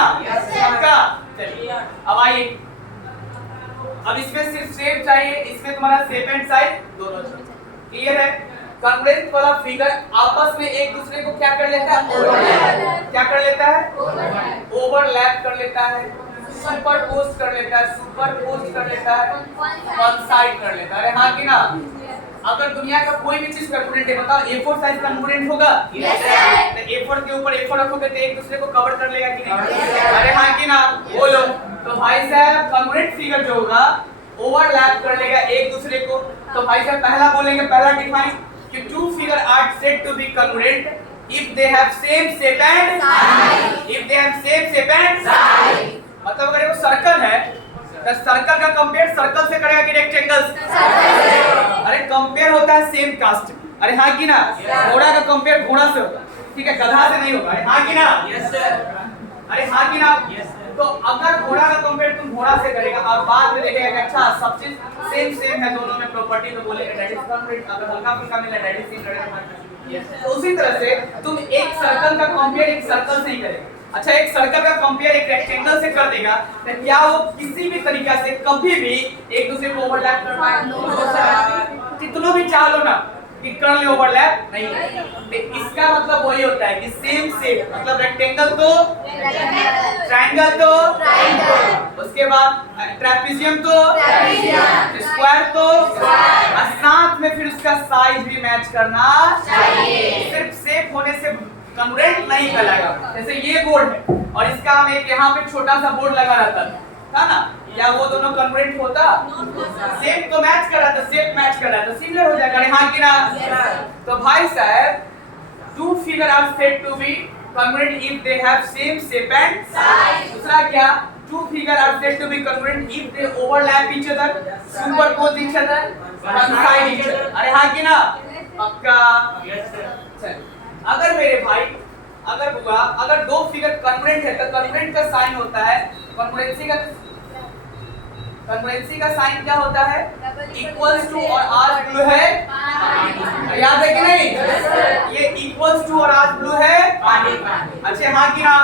सबका। चलिए अब आइए, अब इसमें सिर्फ शेप चाहिए, इसमें तुम्हारा शेप एंड साइज दोनों चाहिए, क्लियर है। कॉन्ग्रुएंट वाला फिगर आपस में एक दूसरे को क्या कर लेता है, क्या कर लेता है, ओवरलैप कर लेता है, सुपरपोज कर लेता है, सुपरपोज कर लेता है, कॉन्साइड कर लेता है, हाँ कि ना। अगर दुनिया का कोई भी चीज कॉन्ग्रुएंट है, बताओ A4 साइज कॉन्ग्रुएंट होगा, तो A4 के ऊपर A4 रखोगे तो एक दूसरे को कवर कर लेगा कि नहीं, अरे हाँ कि ना, बोलो। तो भाई साहब कॉन्ग्रुएंट फिगर जो होगा ओवरलैप कर लेगा एक दूसरे को। तो भाई साहब पहला बोलेंगे, पहला डिफाइन कि two figure are said to be congruent if they have same shape and size, if they have same shape and size. मतलब अगर वो सर्कल है तो सर्कल का कंपेयर सर्कल से करेगा कि रेक्टेंगल से, अरे कंपेयर होता है सेम कास्ट, अरे हाँ कि ना। घोड़ा का कंपेयर घोड़ा से होगा, ठीक है, गधा से नहीं होगा, अरे हाँ कि ना, अरे हाँ कि ना। तो अगर घोड़ा का कंपेयर तुम घोड़ा से करेगा और बाद में देखेगा कि अच्छा सब चीज सेम है दोनों में प्रॉपर्टी, तो बोलेगा दैट इज कॉन्ग्रुएंट। अगर हल्का फुल्का मिला दैट इज सिमिलर। तो उसी तरह से तुम एक सर्कल का कंपेयर एक सर्कल से ही करेगा। अच्छा एक सर्कल का कंपेयर एक रेक्टेंगल से कर देगा तो क्या वो किसी भी तरीका से कभी भी एक दूसरे को ओवरलैप कर पाए, कितना भी चाह लो ना कि कर ले ओवरलैप नहीं। तो इसका मतलब वही होता है कि सेम शेप, मतलब रेक्टेंगल तो ट्रायंगल तो उसके बाद ट्रेपेजियम तो स्क्वायर तो, और साथ में फिर उसका साइज भी मैच करना चाहिए। सिर्फ शेप होने से कॉन्ग्रुएंट नहीं कहलाएगा। जैसे ये बोर्ड है और इसका हम एक यहाँ पे छोटा सा बोर्ड लगा रहता था ना, या वो दोनों कॉन्ग्रुएंट होता, शेप तो मैच कर रहा था, शेप मैच कर रहा था, सिमिलर हो जाएगा, हाँ कि ना। तो भाई साहब two figure are said to be congruent if they have same shape and size. दूसरा क्या, two figure are said to be congruent if they overlap each other, superpose each other, coincide each other, अरे हाँ कि ना, पक्का। चल अगर मेरे भाई अगर हुआ, अगर दो फिगर कॉन्ग्रुएंट है तो कॉन्ग्रुएंट का साइन होता है, कॉन्ग्रुएंसी का साइन क्या होता है, इक्वल्स टू और आर ब्लू है, याद है कि नहीं, ये इक्वल्स टू और आर ब्लू है पानी। अच्छा हाँ कि ना।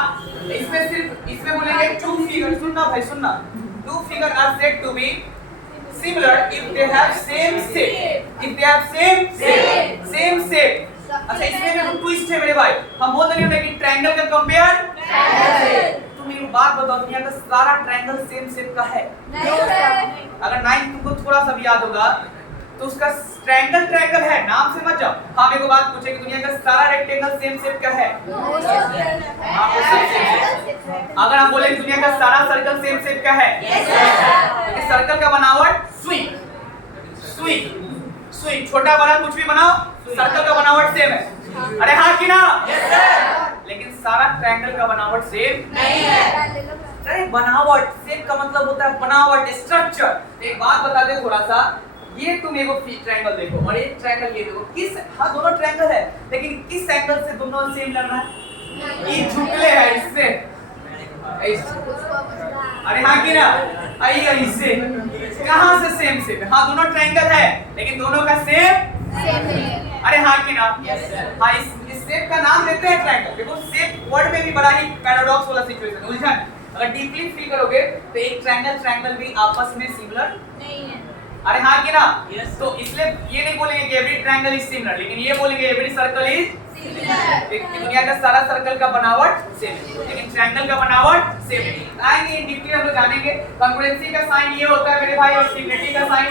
इसमें सिर्फ इसमें बोलेंगे टू फिगर, सुनना भाई सुनना, two figure are said to be similar if they have same shape, if they have same shape। अच्छा इसमें जो ट्विस्ट है मेरे भाई, हम बोल रहे हैं कि ट्रायंगल का कंपेयर ट्रायंगल। तुम मेरी बात बताओ, दुनिया का सारा ट्रायंगल सेम शेप का है? नहीं। अगर 9 तुमको थोड़ा सा भी याद होगा तो उसका ट्रायंगल है, नाम से मत जाओ। हाँ मेरे को बात पूछे कि दुनिया का सारा रेक्टेंगल सेम शेप का है? अगर हम बोले दुनिया का सारा सर्कल सेम शेप का है, तो सर्कल का बनावट स्विंग छोटा बड़ा कुछ भी बनाओ, सर्कल का बनावट सेम है, अरे हाँ कि ना। लेकिन सारा ट्रायंगल का बनावट सेम नहीं है। अरे बनावट, शेप का मतलब होता है बनावट, स्ट्रक्चर। एक बात बता दे थोड़ा सा, ये तुम एगो ट्रायंगल देखो और एक ट्रायंगल ये देखो, किस, हाँ दोनों ट्रायंगल है लेकिन किस एंगल से दोनों सेम लग रहा है? ये झुकले है इससे, अरे हाँ कि ना, आइए इससे, कहाँ से सेम सेम? हाँ दोनों ट्रायंगल है लेकिन दोनों का सेम नहीं है। अरे हाँ कि ना, हाँ इस शेप का नाम देते हैं ट्रायंगल। देखो शेप वर्ड में भी बड़ा ही पैराडॉक्स वाला सिचुएशन, उलझन। अगर डीपली फील करोगे तो एक ट्रायंगल भी आपस में सिमिलर नहीं है। अरे हाँ कि ना, तो इसलिए ये नहीं बोलेंगे कि एवरी ट्रायंगल इज सिमिलर, लेकिन ये बोलेंगे एवरी सर्कल इज सिमिलर। दुनिया का सारा सर्कल का बनावट सेम है लेकिन ट्रायंगल का बनावट सेम है। आएंगे इन डीपली हम लोग जानेंगे। कॉन्ग्रुएंसी का साइन ये होता है मेरे भाई, और सिमिलरिटी का साइन,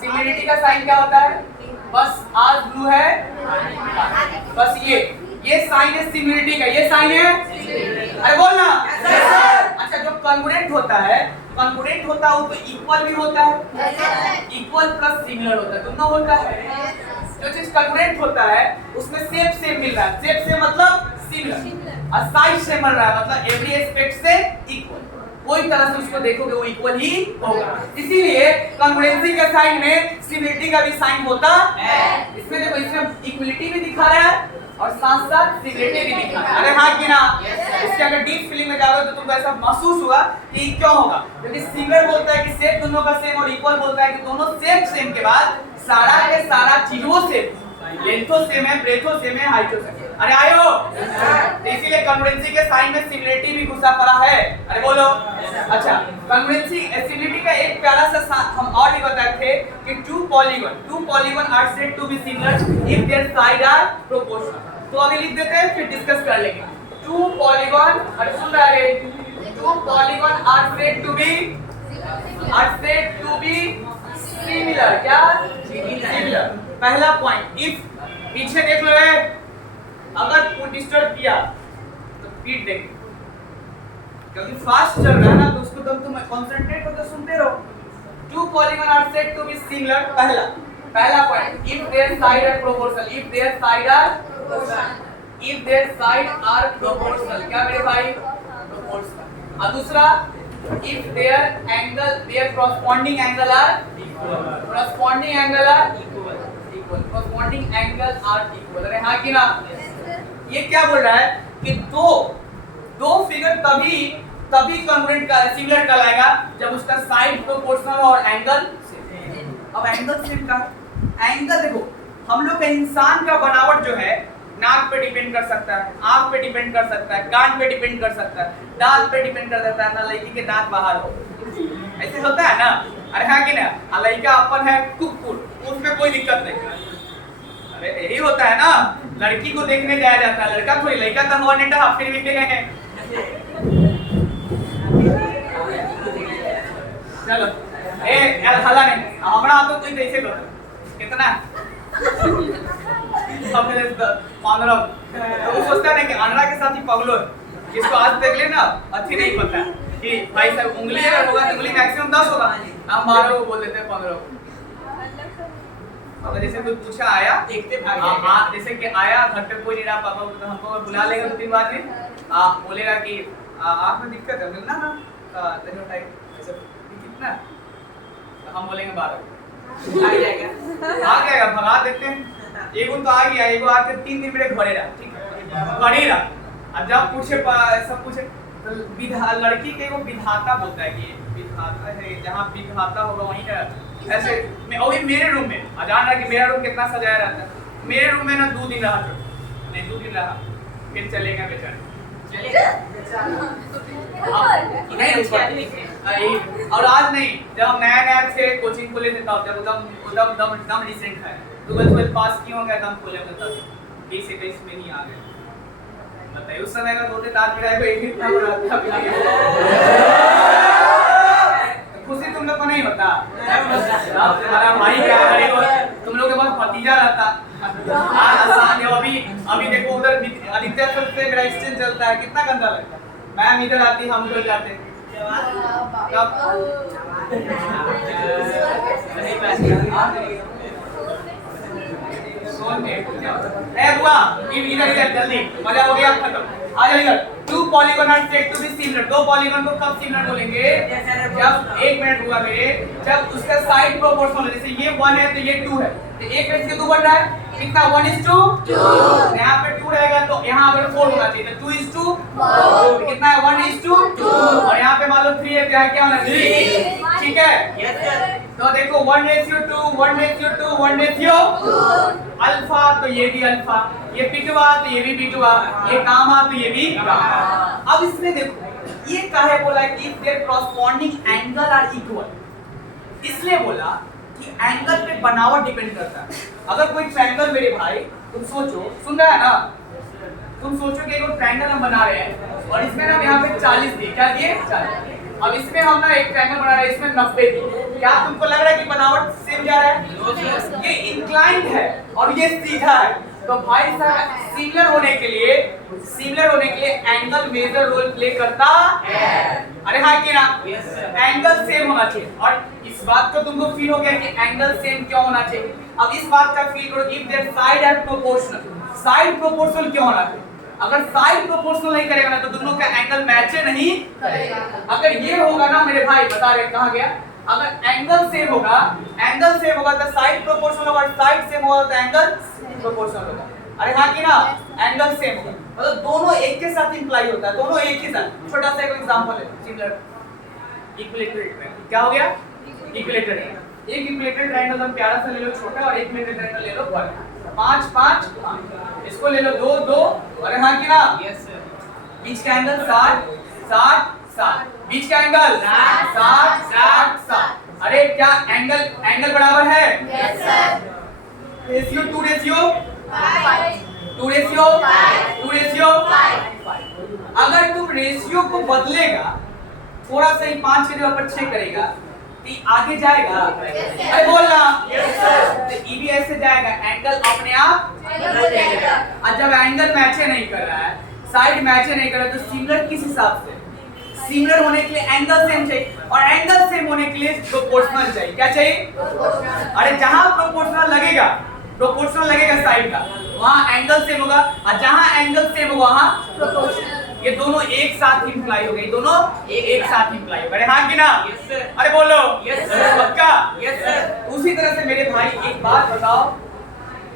सिमिलरिटी का साइन क्या होता है? बस आज ब्लू है, बस ये साइन है सिमिलरिटी का, ये साइन है। अरे बोलना। अच्छा जो कॉन्ग्रुएंट होता है, कॉन्ग्रुएंट होता है वो तो इक्वल भी होता है, इक्वल प्लस सिमिलर होता है, दोनों होता है। जो चीज कॉन्ग्रुएंट होता है उसमें शेप सेम मिल रहा है, शेप से मतलब सिमिलर, और साइज से मिल रहा है मतलब एवरी एस्पेक्ट से इक्वल। कोई तरह से उसको देखोगे वो इक्वल ही होगा। इसीलिए कॉन्ग्रुएंसी के साइन में सिमिलरिटी का भी साइन होता है। इसमें देखो, इसमें इक्वलिटी भी दिखा रहा है और साथ साथ सिमिलरिटी भी दिखा रहा है। अरे हाँ कि ना, इसके अगर डीप फीलिंग में जाओगे तो तुमको ऐसा महसूस होगा कि क्यों होगा, क्योंकि सिमिलर बोलता है कि शेप दोनों का सेम, और इक्वल बोलता है कि दोनों सेम के बाद सारा के सारा चीजों से लेंथो सेम है, ब्रेथो सेम है, हाइटो सेम है। अरे आयो, तो इसीलिए कॉन्ग्रुएंसी के साइन में सिमिलरिटी भी घुसा पड़ा है। अरे बोलो। अच्छा, कॉन्ग्रुएंसी सिमिलरिटी का एक प्यारा सा हम और भी बताए थे कि two polygon are said to be similar if there side are proportional. तो अभी लिख देते हैं फिर डिस्कस कर लेंगे। टू पॉलीगॉन, अरे सुन रहा है, two polygon are said to be similar. क्या सिमिलर? पहला पॉइंट, इफ पीछे देख लो है, अगर फुट डिस्टर्ब किया तो स्पीड देखो, क्योंकि फास्ट चल रहा है ना तो उसको तुम कंसंट्रेट होकर सुनते रहो। Two polygon are said to be similar, पहला point, if there side are proportional, if there side are proportional. क्या मेरे भाई? प्रोपोर्शनल। और दूसरा, if their corresponding angle are equal। अरे हाँ कि ना, ये क्या बोल रहा है कि दो फिगर तभी कॉन्ग्रुएंट का सिमिलर कहलाएगा जब उसका साइड प्रोपोर्शनल और एंगल सेम। अब एंगल सेम का एंगल देखो, हम लोग का इंसान का बनावट जो है नाक पे डिपेंड कर सकता है, आंख पे डिपेंड कर सकता है, कान पे डिपेंड कर सकता है, दांत पे डिपेंड कर सकता है ना, लड़की के दांत बाहर हो, ऐसे होता है ना। अरे हाँ कि ना, लड़का अपन है कुकुर, उसमें कोई दिक्कत नहीं। अरे यही होता है ना, लड़की को देखने जाया जाता है, लड़का थोड़ी, लड़का तो हुआ नेटा फिर भी हैं। चलो ए यार हला नहीं, हमरा तो कोई कैसे कर कितना हमने 15 तो वो सोचता है कि अनरा के साथ ही पगलो, इसको आज देख लेना अच्छी नहीं पता कि भाई साहब उंगली अगर होगा तो उंगली मैक्सिमम 10 होगा, हम 12 को बोल देते हैं 15 को। अगर जैसे कोई पूछा आया देखते हाँ, जैसे कि आया घर पे कोई नहीं रहा, पापा तो हमको बुला लेगा 2-3 बाद में, बोलेगा कि आँख में दिक्कत है ना, कितना, हम बोलेंगे 12 आ जाएगा, भगा देते हैं। एगो तो आ गया, एगो आके 3 दिन मेरे घरे रहा, ठीक है घरे रहा। अब जब पूछे सब पूछे तो लड़की के एगो विधाता बोलता है कि विधाता है, जहाँ विधाता होगा वहीं का ऐसे मैं और मेरे रूम में जान रहा कि मेरा रूम कितना सजाया रहता है, मेरे रूम में ना 2 दिन रहा, नहीं 2 दिन रहा, फिर चलेगा बेचारा और आज नहीं, जब हम नया थे कोचिंग खोले थे तब, जब एकदम रिसेंट है 12 पास किए होंगे तब खोले थे, तब 20-21 में ही आ गए। बताइए उस समय का होते ताज मिराई को एक ही इतना बड़ा था, खुशी तुम लोग को नहीं होता? तुम्हारा भाई क्या करे, तुम लोग के पास भतीजा रहता। अभी देखो उधर आदित्य सर से मेरा एक्सचेंज चलता है, कितना गंदा लगता है। मैम इधर आती, हम उधर जाते, बुआ इधर जल्दी, मजा हो गया खत्म। आ जाओ इधर। Two polygon are said to be similar. दो पॉलीगॉन को कब सिमिलर बोलेंगे? जब एक मिनट हुआ मेरे, जब उसका साइड प्रोपोर्शनल, जैसे ये 1 है तो ये 2 है, तो 1:2 बन रहा है। कितना? 1:2। यहाँ पे 2 रहेगा तो यहाँ अगर 4 होना चाहिए तो 2:4। कितना है? 1:2। और यहाँ पे मान लो 3 है, क्या होना चाहिए? ठीक है, तो देखो 1:2, 1:2, 1:2 अल्फा, तो ये भी अल्फा, ये बीटा तो ये भी बीटा, ये गामा तो ये भी गामा। अब इसमें देखो ये काहे बोला कि their corresponding angle are equal, इसलिए बोला कि एंगल पे बनावट डिपेंड करता है। अगर कोई ट्रायंगल मेरे भाई, तुम सोचो, सुन रहा है ना, तुम सोचो कि एक ट्रायंगल हम बना रहे हैं और इसमें ना यहाँ पे 40 दिए, क्या दिए? 40। अब इसमें हम ना एक ट्रायंगल बना रहे हैं, इसमें 90 दिए। क्या तुमको लग रहा है कि बनावट सेम जा रहा है? ये इंक्लाइंड है और ये सीधा है, तो भाई साहब सिमिलर होने के लिए एंगल मेजर रोल प्ले करता है। अरे हाँ कि ना? एंगल सेम होना चाहिए। और इस बात को तुमको फील हो गया कि एंगल सेम क्यों होना चाहिए? अब इस बात का फील करो, if there side are proportional. Side proportional क्यों होना चाहिए? अगर साइड प्रोपोर्शनल नहीं करेगा ना तो दोनों का एंगल मैच नहीं करेगा। अगर ये होगा ना मेरे भाई, बता रहे कहां गया, अगर एंगल सेम होगा तो साइड प्रोपोर्शनल होगा, साइड सेम होगा तो एंगल प्रोपोर्शनल होगा। अरे हाँ कि ना? एंगल सेम होगा, मतलब दोनों एक के साथ इंप्लाई होता है, दोनों एक ही साथ। छोटा सा एक एग्जांपल है, सिमिलर इक्विलेटरल ट्रायंगल। क्या हो गया? इक्विलेटरल। एक इक्विलेटरल ट्रायंगल हम प्यारा सा ले लो छोटा, और एक इक्विलेटरल ट्रायंगल ले लो बड़ा। 5 5 5, इसको ले लो 2 2। अरे हाँ कि ना? Yes sir. बीच का एंगल 60 60 60, बीच का एंगल 60 60 60। अरे क्या एंगल बराबर है? Yes sir. Ratio 2 ratio 5, 2 ratio 5, 2 ratio 5। अगर तुम रेशियो को बदलेगा, थोड़ा सा ही 5 के जगह पर 6 करेगा तो आगे जाएगा? अरे बोलना। Yes sir. तो ई भी ऐसे जाएगा, एंगल अपने आप जाएगा। और जब एंगल मैच नहीं कर रहा है, साइड मैच नहीं कर रहा है, तो सिमिलर किस हिसाब से? सिमिलर होने के लिए एंगल सेम चाहिए, और एंगल सेम होने के लिए प्रोपोर्शनल चाहिए। क्या चाहिए? अरे जहां प्रोपोर्शनल लगेगा साइड का, वहां एंगल सेम होगा, और जहां एंगल सेम होगा वहां प्रोपोर्शनल। ये दोनों एक साथ इंप्लाई हो गए, दोनों एक साथ इंप्लाई हो गए। हाँ कि ना? Yes sir. अरे बोलो। Yes sir. पक्का? Yes sir. उसी तरह से मेरे भाई एक बात बताओ,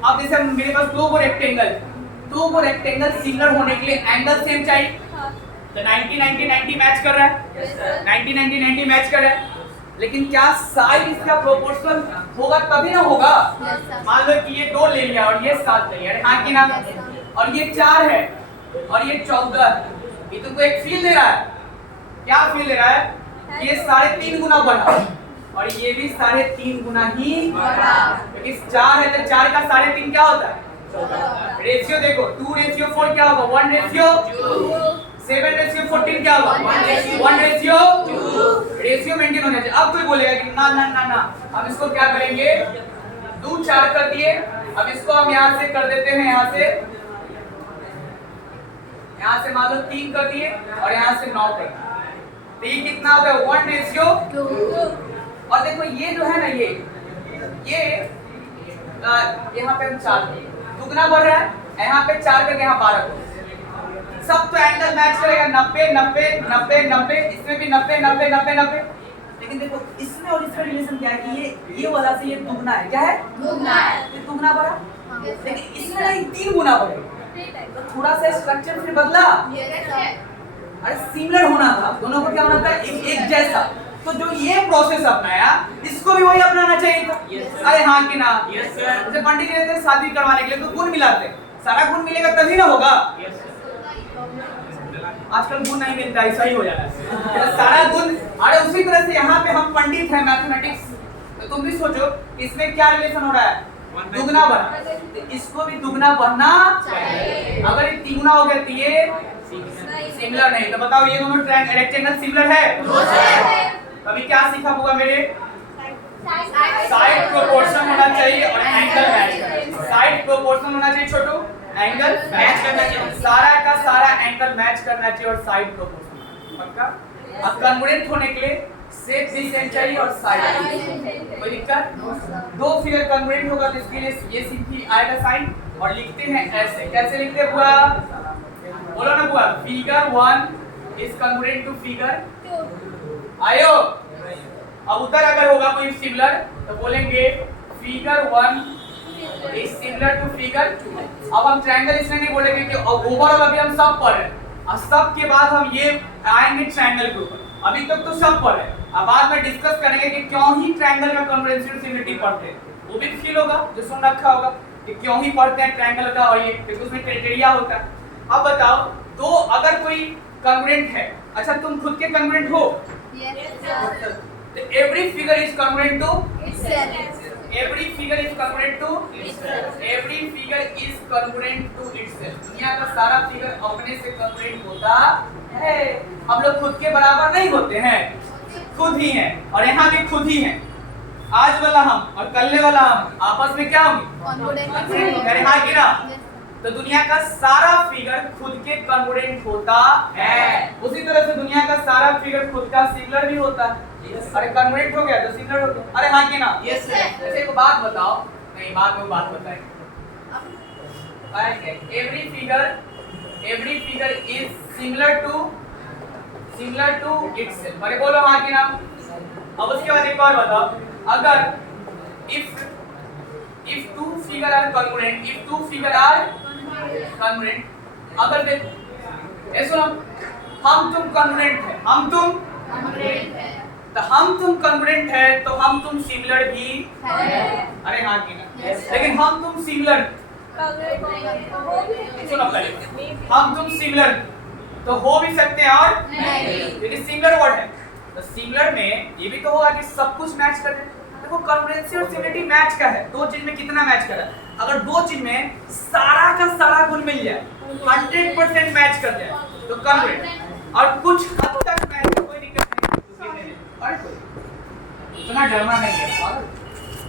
अब जैसे मेरे पास दो को रेक्टेंगल सिमिलर होने के लिए एंगल सेम चाहिए, तो 90 90 90 मैच कर रहा है, 90 90 90 मैच कर रहा है, लेकिन क्या साइड इसका प्रोपोर्शनल होगा? तभी ना होगा। मान लो कि ये 2 ले लिया और ये 7 ले लिया, अरे हाँ कि ना? और ये 4 है और ये 14 है, ये तुमको एक फील दे रहा है। क्या फील दे रहा है? ये 3.5 गुना बढ़ा, और ये भी 3.5 गुना ही बढ़ा, क्योंकि 4 है तो 4 का 3.5 क्या होता है? रेशियो देखो, 2:4 क्या होगा? 1:2। 7:14 क्या होगा? 1:2। रेशियो मेंटेन होना चाहिए। अब कोई बोलेगा कि ना ना ना ना, हम इसको क्या करेंगे? 2 4 कर दिए, अब इसको हम यहाँ से कर देते हैं, यहाँ से मान लो 3 कर दिए और यहाँ से 9 कर दिए, तो ये कितना हो गया? 1:2। और देखो ये जो है ना, ये यहाँ पे हम 4 दुगना बढ़ रहा है, यहाँ पे 4 करके यहाँ 12 को, सब तो एंगल मैच करेगा 90 90 90 90, इसमें भी 90 90 90 90। लेकिन देखो इसमें और इसका रिलेशन क्या है कि ये वाला से ये दुगना है। क्या है? दुगना है। ये दुगना बढ़ा, लेकिन इसमें नहीं 3 गुना बढ़ेगा, तो थोड़ा सा स्ट्रक्चर फिर बदला। अरे सिमिलर होना था, दोनों को क्या होना था? एक जैसा। तो जो ये प्रोसेस अपनाया, इसको भी वही अपनाना चाहिए था। अरे हाँ कि ना? Yes sir. जैसे पंडित जी रहते हैं शादी करवाने के लिए तो गुण मिलाते हैं, सारा गुण मिलेगा तभी ना होगा। आजकल गुण नहीं मिलता, ऐसा ही हो जाता है सारा गुण। अरे उसी तरह से यहाँ पे हम पंडित हैं मैथमेटिक्स, तो तुम भी सोचो इसमें क्या रिलेशन हो रहा है? दुगना बढ़ा, तो इसको भी दुगना बढ़ना चाहिए। अगर ये तिगुना हो गया तो ये सिमिलर नहीं, तो बताओ ये दोनों रेक्टेंगल सिमिलर है? अभी क्या सीखा होगा मेरे? साइड प्रोपोर्शनल होना चाहिए और एंगल मैच। साइड प्रोपोर्शनल होना चाहिए छोटू, एंगल मैच करना चाहिए, सारा का सारा एंगल मैच करना चाहिए, और साइड प्रोपोर्शनल पक्का। अब कन्वर्जेंट होने के लिए सेफ भी सेम चाहिए और साइड। कोई दिक्कत? 2 फिगर कन्वर्जेंट होगा तो इसके लिए ये सीधी आएगा साइन, और लिखते हैं ऐसे। कैसे लिखते हैं? पूरा बोलो ना बुआ, figure 1 is congruent to figure 2। आयो अब उधर अगर होगा कोई सिमिलर तो बोलेंगे figure 1 is similar to figure 2। अब हम ट्रायंगल इसलिए नहीं बोलेंगे कि ओवरऑल अभी हम सब पढ़ रहे हैं, और सब के बाद हम ये आएंगे ट्रायंगल के ऊपर। अभी तक तो सब पढ़ रहे हैं, अब बाद में डिस्कस करेंगे कि क्यों ही ट्रायंगल में कॉन्ग्रुएंसी और सिमिलरिटी पढ़ते हैं। वो भी फील होगा जो सुन रखा होगा कि क्यों ही पढ़ते हैं ट्रायंगल का, और ये क्योंकि उसमें क्राइटेरिया होता है। अब बताओ तो अगर कोई कॉन्ग्रुएंट है, अच्छा तुम खुद के कॉन्ग्रुएंट हो? तो every figure is congruent to itself. Every figure is congruent to itself. Every figure is congruent to itself. दुनिया का सारा फिगर अपने से congruent होता है। हम लोग खुद के बराबर नहीं होते हैं, खुद ही हैं, और यहाँ भी खुद ही हैं। आज वाला हम और कल वाला हम आपस में क्या होंगे? अरे हाँ कि ना? तो दुनिया का सारा फिगर खुद के कॉन्ग्रुएंट होता है। उसी तरह से दुनिया का सारा फिगर खुद का सिमिलर भी होता है। अरे कॉन्ग्रुएंट हो गया तो सिमिलर हो गया। अरे हाँ कि ना? Yes sir. अच्छा एक बात बताओ, नहीं बाद में बात बताएंगे। Every figure is similar to itself. अरे बोलो हाँ कि ना? अब उसके बाद एक और बताओ, अगर if two figure are congruent, अगर देखो ऐसा हम तुम कॉन्ग्रुएंट है, तो हम तुम कॉन्ग्रुएंट है तो हम तुम सिमिलर भी है। अरे हाँ कि ना? लेकिन हम तुम सिमिलर, सुनो पहले, हम तुम सिमिलर तो हो भी सकते हैं और नहीं, लेकिन सिमिलर वर्ड है तो सिमिलर में ये भी तो होगा कि सब कुछ मैच कर रहे हैं। देखो कॉन्ग्रुएंसी और सिमिलरिटी मैच का है, दो चीज में कितना मैच कर रहा है। अगर दो चीज में सारा का सारा गुण मिल जाए, 100% मैच कर जाए तो कॉन्ग्रुएंट, और कुछ हद तक मैच, कोई दिक्कत नहीं। और इतना डरना नहीं है।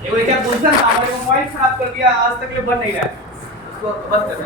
ये क्या पूछना था, हमारे मोबाइल खराब कर दिया, आज तक ये बन नहीं रहा है, उसको बंद कर दो।